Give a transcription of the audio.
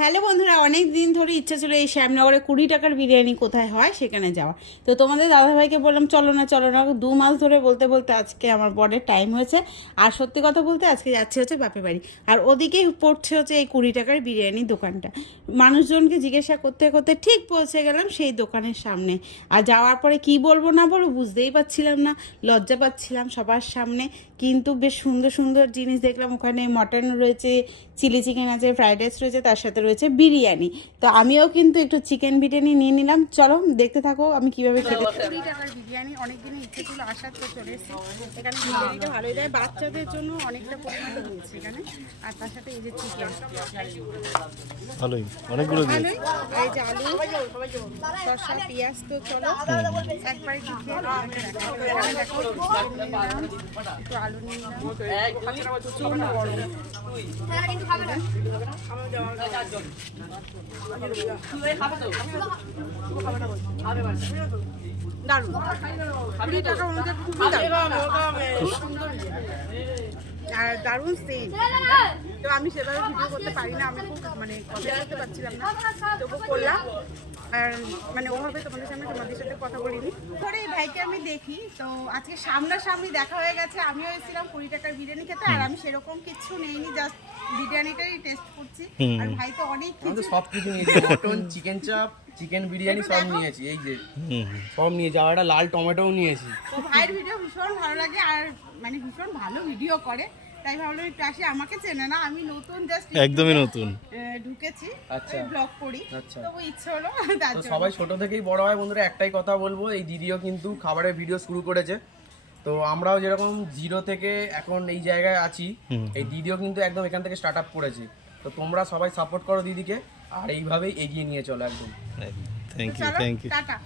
Hello বন্ধুরা, অনেক দিন ধরে ইচ্ছা ছিল এই শ্যামনগরে 20 টাকার বিরিয়ানি কোথায় হয় সেখানে যাওয়া। তো তোমাদের দাদাভাইকে বললাম চলো না 2 মাস ধরে বলতে বলতে আজকে আমার বরের টাইম হয়েছে। আর সত্যি কথা বলতে আজকে যাচ্ছে হচ্ছে বাপের বাড়ি, আর ওদিকেই পড়ছে হচ্ছে এই 20 টাকার বিরিয়ানির দোকানটা। মানুষজনকে জিজ্ঞাসা করতে করতে ঠিক পৌঁছে গেলাম সেই দোকানের সামনে। আর যাওয়ার পরে কি বলবো না বলবো বুঝতেই পারছিলাম না, লজ্জা পাচ্ছিলাম সবার সামনে। কিন্তু বেশ সুন্দর সুন্দর জিনিস দেখলাম ওখানে। মটন রয়েছে, চিলি চিকেন আছে, ফ্রাইড রাইস রয়েছে, তার সাথে রয়েছে বিরিয়ানি। তো আমিও কিন্তু একটু চিকেন বিরিয়ানি নিয়ে নিলাম। চলো দেখতে থাকো আমি কিভাবে খেতে। 20 টাকার বিরিয়ানি, অনেক দিনের ইচ্ছে ছিল আসার, তো চলে এসেছি। এখানে বিরিয়ানিটা ভালোই দেয়, বাচ্চাদের জন্য অনেকটা পরিমাণে রয়েছে এখানে। আর তার সাথে এই যে চিকেন ভালোই, অনেকগুলো দিয়েছে। ভালোই। আর এই যে আলু, শসা, পেঁয়াজ। তো চলো একবারে কি খেয়ে দেখো। একটু আলু নিয়ে নিলাম, প্রচুর গরম। দারুণ, 20 টাকার মধ্যে খুবই দারুণ, সুন্দর আর দারুণ সেন্ট। তো আমি সেভাবে ভিডিও করতে পারি না, আমি খুব কথা বলতে পারছিলাম না, তবু করলাম। আর ওভাবে তোমাদের সাথে কথা বলিনি। পরে এই ভাইকে আমি দেখি, তো আজকে সামনাসামনি দেখা হয়ে গেছে। আমিও এসেছিলাম 20 টাকার বিরিয়ানি খেতে, আর আমি সেরকম কিছু নেইনি, জাস্ট বিরিয়ানিটাই টেস্ট করছি। আর ভাই তো অনেক কিছু, সব কিছু নিয়েছি, মটন, চিকেন চাপ, চিকেন বিরিয়ানি সব নিয়েছি। এই যে সব নিয়ে যাওয়া, একটা লাল টমেটোও নিয়েছি। তো ভাইয়ের ভিডিও ভীষণ ভালো লাগে, আর ভীষণ ভালো ভিডিও করে। তাই ভাবলাম একটু আসি। আমাকে চেনে না, আমি নতুন, জাস্ট একদমই নতুন ঢুকেছি, আচ্ছা ব্লগ করি। আচ্ছা, তবু ইচ্ছে হলো তার তো জন্য। সবাই ছোট থেকেই বড় হয় বন্ধুরা। একটাই কথা বলবো, এই দিদিও কিন্তু খাবারের ভিডিও শুরু করেছে। তো আমরাও যেরকম জিরো থেকে এখন এই জায়গায় আছি, এই দিদিও কিন্তু একদম এখান থেকে স্টার্ট আপ করেছে। তো তোমরা সবাই সাপোর্ট করো দিদিকে, আর এইভাবেই এগিয়ে নিয়ে চলো একদম। থ্যাংক ইউ, চলো, থ্যাংক ইউ। টাটা।